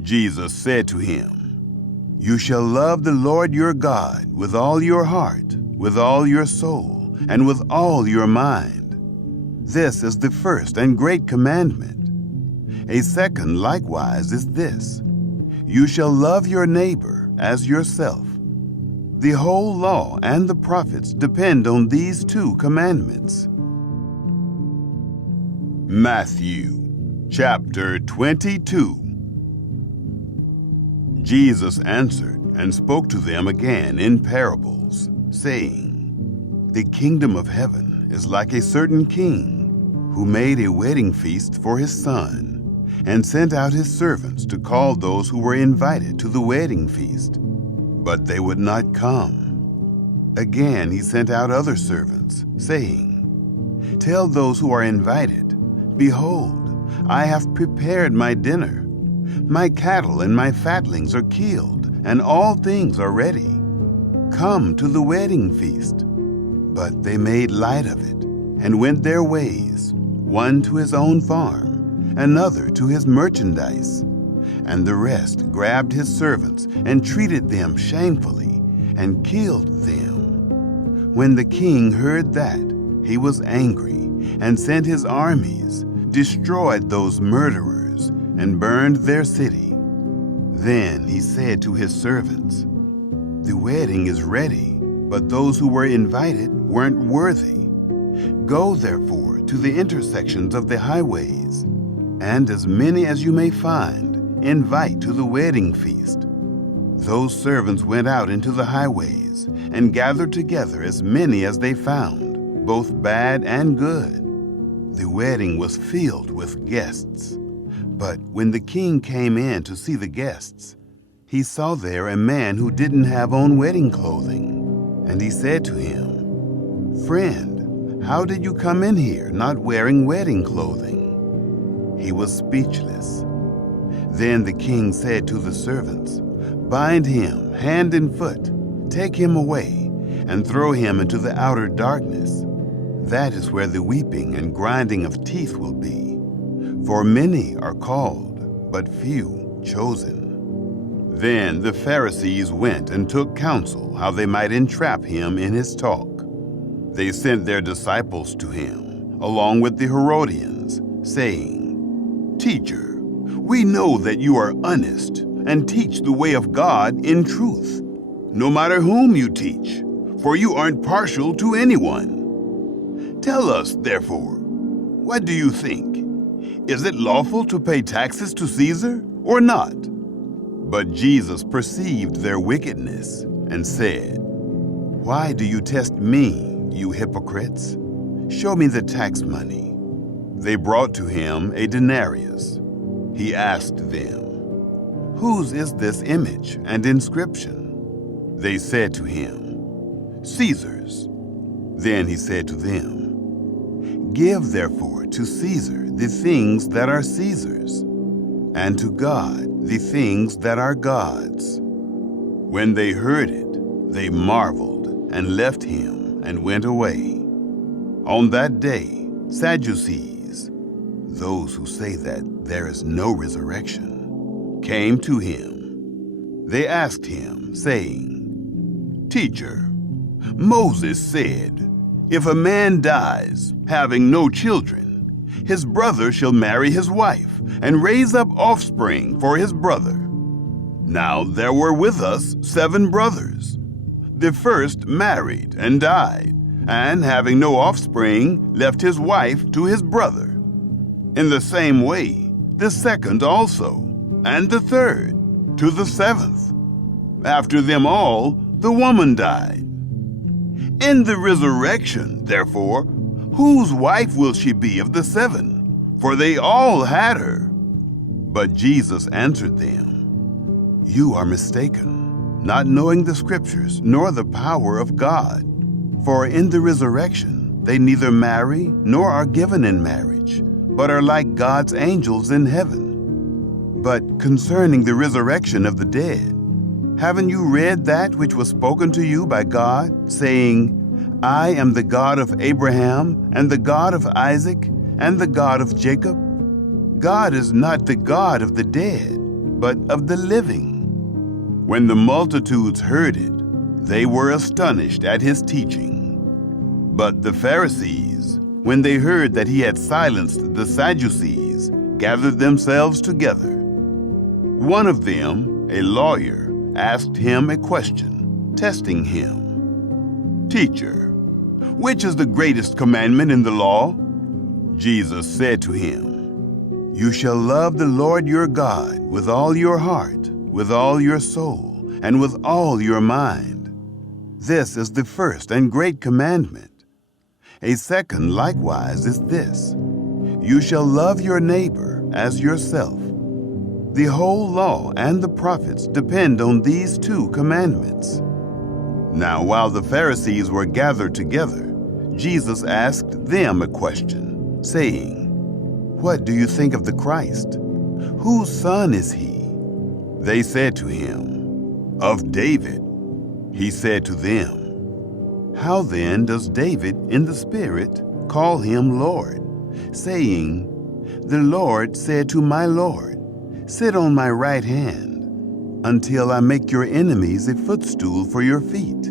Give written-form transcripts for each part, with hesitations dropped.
Jesus said to him, "You shall love the Lord your God with all your heart, with all your soul, and with all your mind. This is the first and great commandment. A second likewise is this: you shall love your neighbor as yourself. The whole law and the prophets depend on these two commandments." Matthew chapter 22. Jesus answered and spoke to them again in parables, saying, "The kingdom of heaven is like a certain king who made a wedding feast for his son, and sent out his servants to call those who were invited to the wedding feast. But they would not come. Again he sent out other servants, saying, 'Tell those who are invited, behold, I have prepared my dinner. My cattle and my fatlings are killed, and all things are ready. Come to the wedding feast.' But they made light of it, and went their ways, one to his own farm, another to his merchandise. And the rest grabbed his servants and treated them shamefully, and killed them. When the king heard that, he was angry, and sent his armies, destroyed those murderers, and burned their city. Then he said to his servants, 'The wedding is ready, but those who were invited weren't worthy. Go therefore to the intersections of the highways, and as many as you may find, invite to the wedding feast.' Those servants went out into the highways and gathered together as many as they found, both bad and good. The wedding was filled with guests. But when the king came in to see the guests, he saw there a man who didn't have on wedding clothing. And he said to him, 'Friend, how did you come in here not wearing wedding clothing?' He was speechless. Then the king said to the servants, 'Bind him hand and foot, take him away, and throw him into the outer darkness. That is where the weeping and grinding of teeth will be. For many are called, but few chosen.' Then the Pharisees went and took counsel how they might entrap him in his talk. They sent their disciples to him, along with the Herodians, saying, 'Teacher, we know that you are honest and teach the way of God in truth, no matter whom you teach, for you aren't partial to anyone. Tell us, therefore, what do you think? Is it lawful to pay taxes to Caesar or not?' But Jesus perceived their wickedness and said, 'Why do you test me, you hypocrites? Show me the tax money.' They brought to him a denarius. He asked them, 'Whose is this image and inscription?' They said to him, 'Caesar's.' Then he said to them, 'Give therefore to Caesar the things that are Caesar's, and to God the things that are God's.' When they heard it, they marveled and left him and went away. On that day, Sadducees, those who say that there is no resurrection, came to him. They asked him, saying, 'Teacher, Moses said, if a man dies, having no children, his brother shall marry his wife and raise up offspring for his brother. Now there were with us 7 brothers. The first married and died, and having no offspring, left his wife to his brother. In the same way, the second also, and the third, to the 7th. After them all, the woman died. In the resurrection, therefore, whose wife will she be of the 7? For they all had her.' But Jesus answered them, 'You are mistaken, not knowing the Scriptures nor the power of God. For in the resurrection they neither marry nor are given in marriage, but are like God's angels in heaven. But concerning the resurrection of the dead, haven't you read that which was spoken to you by God, saying, I am the God of Abraham, and the God of Isaac, and the God of Jacob? God is not the God of the dead, but of the living. When the multitudes heard it, they were astonished at his teaching. But the Pharisees, when they heard that he had silenced the Sadducees, gathered themselves together. One of them, a lawyer, asked him a question, testing him. "Teacher, which is the greatest commandment in the law?" Jesus said to him, "You shall love the Lord your God with all your heart, with all your soul, and with all your mind. This is the first and great commandment. A second likewise is this: you shall love your neighbor as yourself. The whole law and the prophets depend on these two commandments." Now, while the Pharisees were gathered together, Jesus asked them a question, saying, "What do you think of the Christ? Whose son is he?" They said to him, "Of David." He said to them, "How then does David in the Spirit call him Lord, saying, 'The Lord said to my Lord, sit on my right hand, until I make your enemies a footstool for your feet?'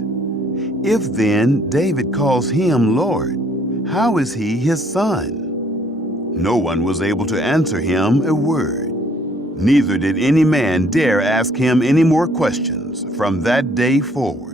If then David calls him Lord, how is he his son?" No one was able to answer him a word. Neither did any man dare ask him any more questions from that day forward.